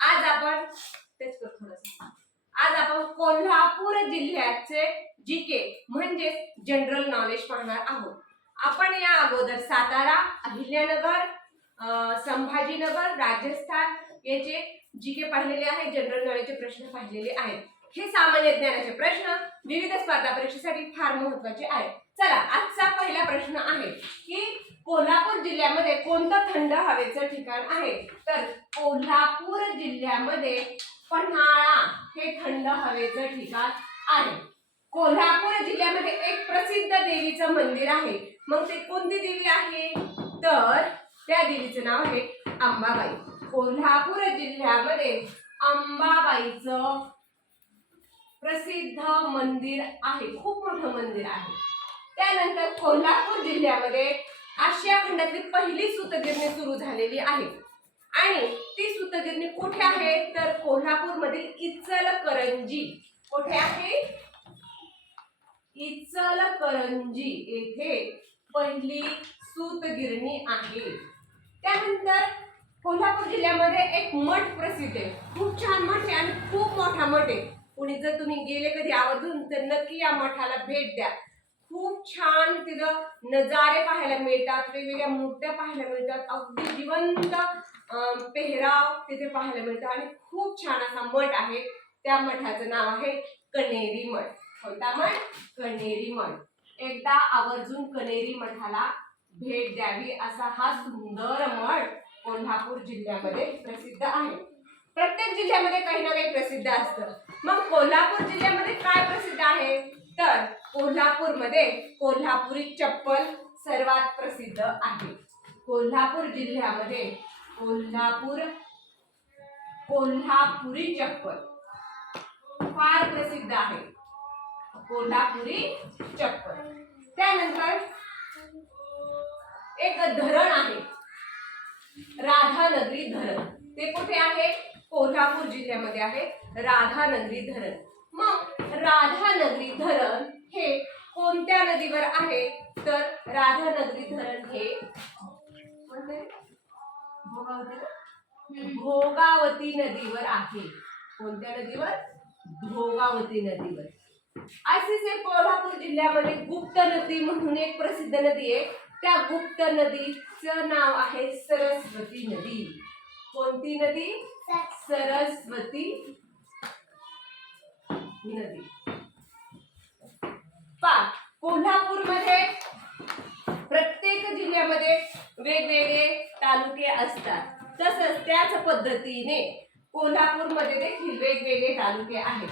आज आपण तेच कर आज आपण कोल्हापूर जिल्ह्याचे जी के म्हणजे जनरल नॉलेज पाहणार आहोत. आपण या अगोदर सातारा अहिल्यानगर संभाजीनगर राजस्थान याचे जी के पाहिलेले आहे जनरल नॉलेजचे प्रश्न पाहिलेले आहेत. हे सामान्य ज्ञानाचे प्रश्न विविध स्पर्धा परीक्षेसाठी फार महत्त्वाचे आहेत. चला आजचा पहिला प्रश्न जिल्ह्यामध्ये कोणतं थंड हवेचं ठिकाण आहे? तर कोल्हापूर जिल्ह्यामध्ये पन्हाळा हे थंड हवेचं ठिकाण आहे. कोल्हापूर जिल्ह्यामध्ये एक प्रसिद्ध देवीचं मंदिर आहे. मग ते कोणती देवी आहे? तर त्या देवीचं नाव आहे अंबाबाई. कोल्हापूर जिल्ह्यामध्ये अंबाबाईचं प्रसिद्ध मंदिर आहे. खूप मोठं मंदिर आहे. त्यानंतर कोल्हापूर जिल्ह्यामध्ये आशिया खंडातली पहिली सूतगिरणी सुरू झालेली आहे. आणि ती सूतगिरणी कुठे आहे? तर कोल्हापूरमधील इचलकरंजी. कुठे आहे? इचलकरंजी येथे पहिली सूतगिरणी आहे. त्यानंतर कोल्हापूर जिल्ह्यामध्ये एक मठ प्रसिद्ध आहे. खूप छान मठ आहे आणि खूप मोठा मठ आहे. कुणी जर तुम्ही गेले कधी आवर्जून तर नक्की या मठाला भेट द्या. खूप छान तिथं नजारे पाहायला मिळतात वेगवेगळ्या मूर्त्या पाहायला मिळतात. अगदी जिवंत पेहराव तिथे पाहायला मिळतात आणि खूप छान असा मठ आहे. त्या मठाचं नाव आहे कनेरी मठ. कोणता मठ? कनेरी मठ. एकदा आवर्जून कनेरी मठाला भेट द्यावी असा हा सुंदर मठ कोल्हापूर जिल्ह्यामध्ये प्रसिद्ध आहे. प्रत्येक जिल्ह्यामध्ये काही ना काही प्रसिद्ध असतं. मग कोल्हापूर जिल्ह्यामध्ये काय प्रसिद्ध आहे? तर कोल्हापूरमध्ये कोल्हापुरी चप्पल सर्वात प्रसिद्ध आहे. कोल्हापूर जिल्ह्यामध्ये कोल्हापूर कोल्हापुरी चप्पल फार प्रसिद्ध आहे. कोल्हापुरी चप्पल. त्यानंतर एक धरण आहे. राधानगरी धरण. ते कुठे आहे? कोल्हापूर जिल्ह्यामध्ये आहे. राधानगरी धरण. मग राधानगरी धरण हे कोणत्या नदीवर आहे? तर राधानगरी धरण हे? भोगावती नदीवर आहे. कोणत्या नदीवर? भोगावती नदीवर. एक कोल्हापूर जिल्ह्यामध्ये गुप्त नदी म्हणून एक प्रसिद्ध नदी आहे. त्या गुप्त नदीचं नाव आहे सरस्वती नदी. कोणती नदी? सरस्वती नदी पा कोल्हापूरमध्ये प्रत्येक जिल्ह्यामध्ये वेगवेगळे तालुके असतात. तसंच त्याच पद्धतीने कोल्हापूरमध्ये देखील वेगवेगळे तालुके आहेत.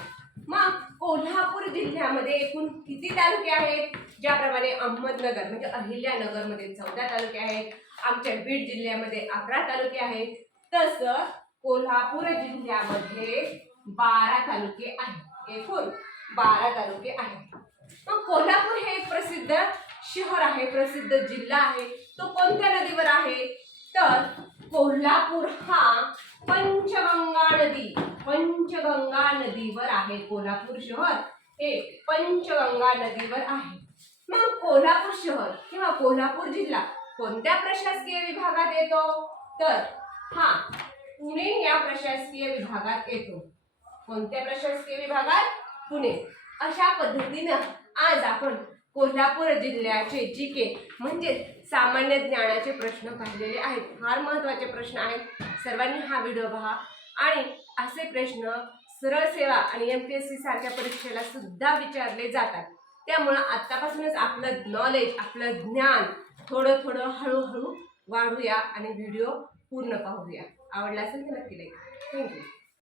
मग कोल्हापूर जिल्ह्यामध्ये एकूण किती तालुके आहेत? ज्याप्रमाणे अहमदनगर म्हणजे अहिल्यानगरमध्ये चौदा तालुके आहेत. आमच्या बीड जिल्ह्यामध्ये अकरा तालुके आहेत. तसं कोल्हापूर जिल्ह्यामध्ये बारा तालुके आहेत. एकूण बारा तालुके आहेत. मग कोल्हापूर हे एक प्रसिद्ध शहर आहे प्रसिद्ध जिल्हा आहे. तो कोणत्या नदीवर आहे? तर कोल्हापूर हा पंचगंगा नदी पंचगंगा नदीवर आहे. कोल्हापूर शहर हे पंचगंगा नदीवर आहे. मग कोल्हापूर शहर किंवा कोल्हापूर जिल्हा कोणत्या प्रशासकीय विभागात येतो? तर हा पुणे या प्रशासकीय विभागात येतो. कोणत्या प्रशासकीय विभागात? पुणे. अशा पद्धतीनं आज आपण कोल्हापूर जिल्ह्याचे जी के म्हणजेच सामान्य ज्ञानाचे प्रश्न पाहिलेले आहेत. फार महत्त्वाचे प्रश्न आहेत. सर्वांनी हा व्हिडिओ पहा आणि असे प्रश्न सरळ सेवा आणि एम पी एस सी सारख्या परीक्षेला सुद्धा विचारले जातात. त्यामुळं आत्तापासूनच आपलं नॉलेज आपलं ज्ञान थोडं थोडं हळूहळू वाढूया आणि व्हिडिओ पूर्ण पाहूया. आवडला असेल तर नक्की लाईक थँक्यू